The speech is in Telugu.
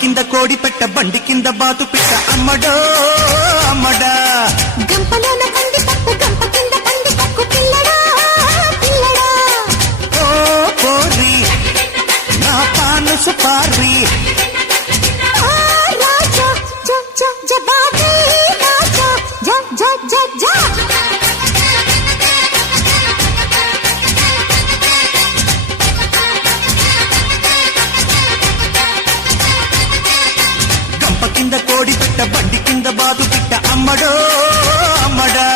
కింద కోడి పెట్ట బండి కింద బాతు పిట్ట అమ్మడో అమ్మడా గంపలోన కంది పప్పు గంప కింద కంది పప్పు పిల్లడా పిల్లడా ఓ కోరి నా పాను సుపారి ఆ రాజా జ జ జబాబీ రాజా జ జ జ జ గంప కింద కోడి పెట్ట బండి కింద బాతు పిట్ట అమ్మడో అమ్మడా